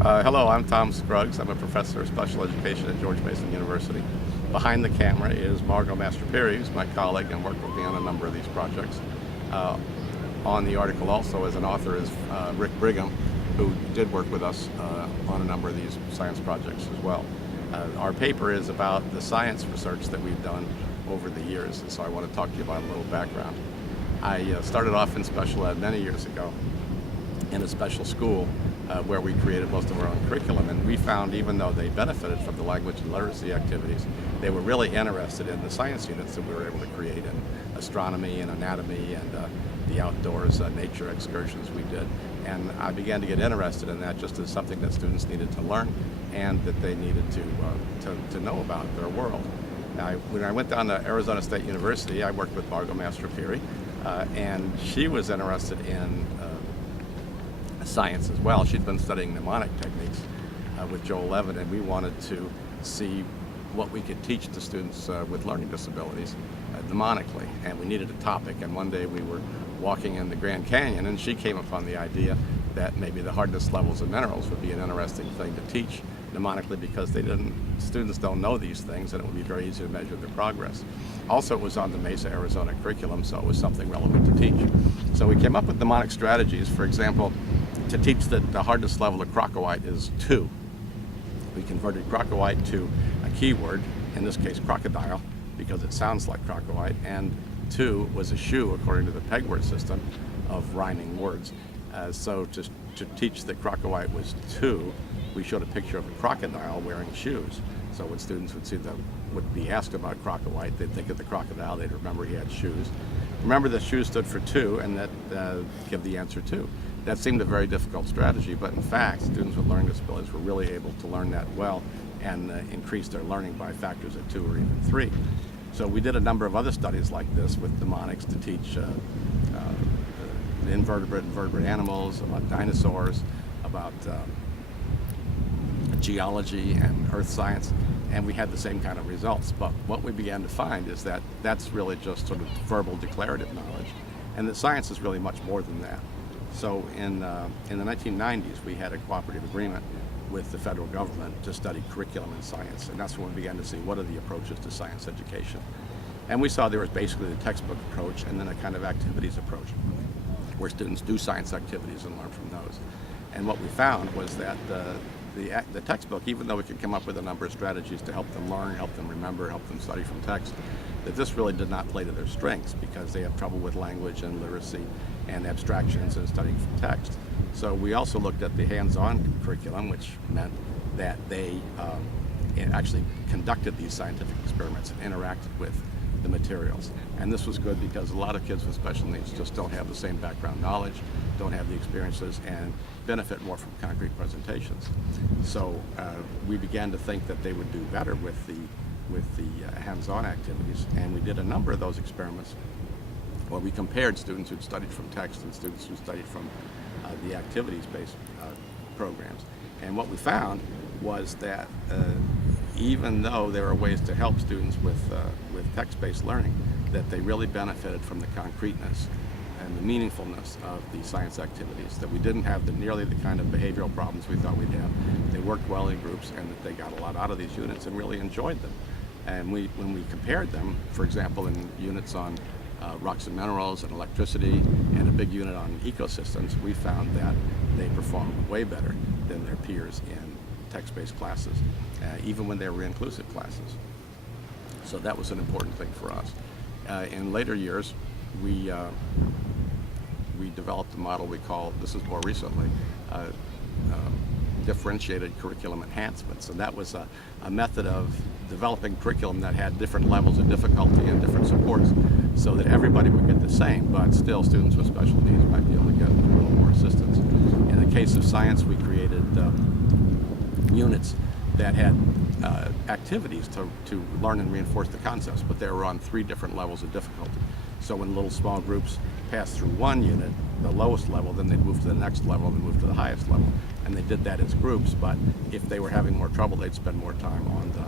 Hello, I'm Tom Scruggs. I'm a professor of special education at George Mason University. Behind the camera is Margot Master-Peary, who's my colleague and worked with me on a number of these projects. On the article also as an author is Rick Brigham, who did work with us on a number of these science projects as well. Our paper is about the science research that we've done over the years, and so I want to talk to you about a little background. I started off in special ed many years ago in a special school where we created most of our own curriculum, and we found even though they benefited from the language and literacy activities, they were really interested in the science units that we were able to create in astronomy and anatomy and the outdoors nature excursions we did. And I began to get interested in that just as something that students needed to learn and that they needed to know about their world. When I went down to Arizona State University, I worked with Margot Master-Peary, and she was interested in science as well. She'd been studying mnemonic techniques with Joel Levin, and we wanted to see what we could teach to students with learning disabilities mnemonically, and we needed a topic. And one day we were walking in the Grand Canyon, and she came upon the idea that maybe the hardness levels of minerals would be an interesting thing to teach mnemonically, because students don't know these things, and it would be very easy to measure their progress. Also, it was on the Mesa, Arizona curriculum, so it was something relevant to teach. So we came up with mnemonic strategies. For example, to teach that the hardness level of crocowhite is 2. We converted crocowhite to a keyword, in this case crocodile, because it sounds like crocowhite, and 2 was a shoe according to the peg word system of rhyming words. So to teach that crocowhite was 2, we showed a picture of a crocodile wearing shoes. So when students would be asked about crocowhite, they'd think of the crocodile, they'd remember he had shoes. Remember that shoes stood for 2, and that give the answer 2. That seemed a very difficult strategy, but in fact, students with learning disabilities were really able to learn that well and increase their learning by factors of 2 or even 3. So we did a number of other studies like this with mnemonics to teach invertebrate and vertebrate animals, about dinosaurs, about geology and earth science, and we had the same kind of results. But what we began to find is that that's really just sort of verbal declarative knowledge, and that science is really much more than that. So in the 1990s, we had a cooperative agreement with the federal government to study curriculum in science, and that's when we began to see what are the approaches to science education. And we saw there was basically the textbook approach and then a kind of activities approach, where students do science activities and learn from those. And what we found was that the textbook, even though we could come up with a number of strategies to help them learn, help them remember, help them study from text, that this really did not play to their strengths, because they have trouble with language and literacy and abstractions and studying from text. So we also looked at the hands-on curriculum, which meant that they actually conducted these scientific experiments and interacted with the materials. And this was good because a lot of kids with special needs just don't have the same background knowledge, don't have the experiences, and benefit more from concrete presentations. So we began to think that they would do better with the hands-on activities, and we did a number of those experiments where we compared students who'd studied from text and students who studied from the activities-based programs. And what we found was that even though there are ways to help students with text-based learning, that they really benefited from the concreteness and the meaningfulness of the science activities, that we didn't have nearly the kind of behavioral problems we thought we'd have. They worked well in groups, and that they got a lot out of these units and really enjoyed them. And when we compared them, for example, in units on rocks and minerals and electricity, and a big unit on ecosystems, we found that they performed way better than their peers in text-based classes, even when they were inclusive classes. So that was an important thing for us. In later years, we developed a model we call, this is more recently, differentiated curriculum enhancements, and that was a method of developing curriculum that had different levels of difficulty and different supports, so that everybody would get the same, but still students with special needs might be able to get a little more assistance. In the case of science, we created units that had activities to learn and reinforce the concepts, but they were on 3 different levels of difficulty. So when little small groups passed through one unit, the lowest level, then they'd move to the next level and move to the highest level. And they did that as groups, but if they were having more trouble, they'd spend more time on the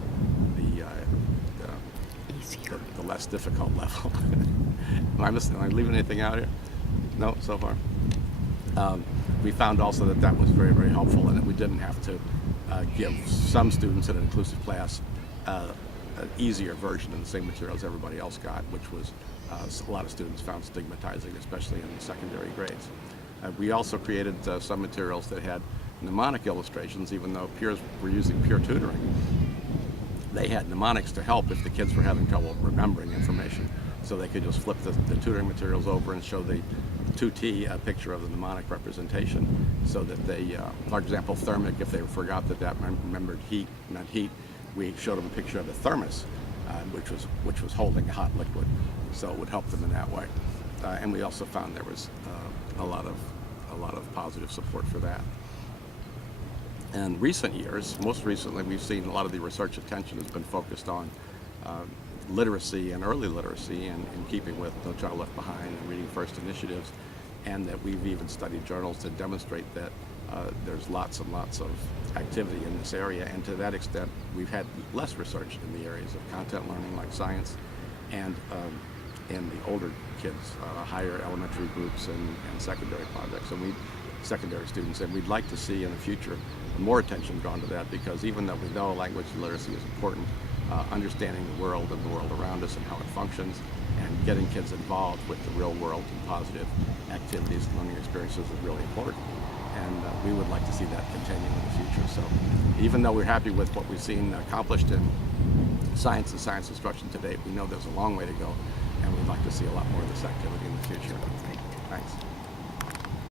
less difficult level. Am I leaving anything out here? No, so far. we found also that that was very, very helpful, and that we didn't have to give some students in an inclusive class an easier version of the same materials everybody else got, which was a lot of students found stigmatizing, especially in the secondary grades. We also created some materials that had mnemonic illustrations, even though peers were using peer tutoring. They had mnemonics to help if the kids were having trouble remembering information. So they could just flip the tutoring materials over and show the 2T picture of the mnemonic representation, so that they, for example, thermic, if they forgot that remembered heat meant heat, we showed them a picture of a thermos, which was holding a hot liquid, so it would help them in that way. And we also found there was a lot of positive support for that. In recent years, most recently, we've seen a lot of the research attention has been focused on literacy and early literacy, and in keeping with No Child Left Behind and Reading First initiatives, and that we've even studied journals to demonstrate that there's lots and lots of activity in this area, and to that extent we've had less research in the areas of content learning like science, and in the older kids, higher elementary groups and secondary projects, and secondary students, and we'd like to see in the future more attention drawn to that, because even though we know language literacy is important, understanding the world and the world around us and how it functions, and getting kids involved with the real world and positive activities and learning experiences is really important. And we would like to see that continue in the future. So even though we're happy with what we've seen accomplished in science and science instruction to date, we know there's a long way to go, and we'd like to see a lot more of this activity in the future. Thanks.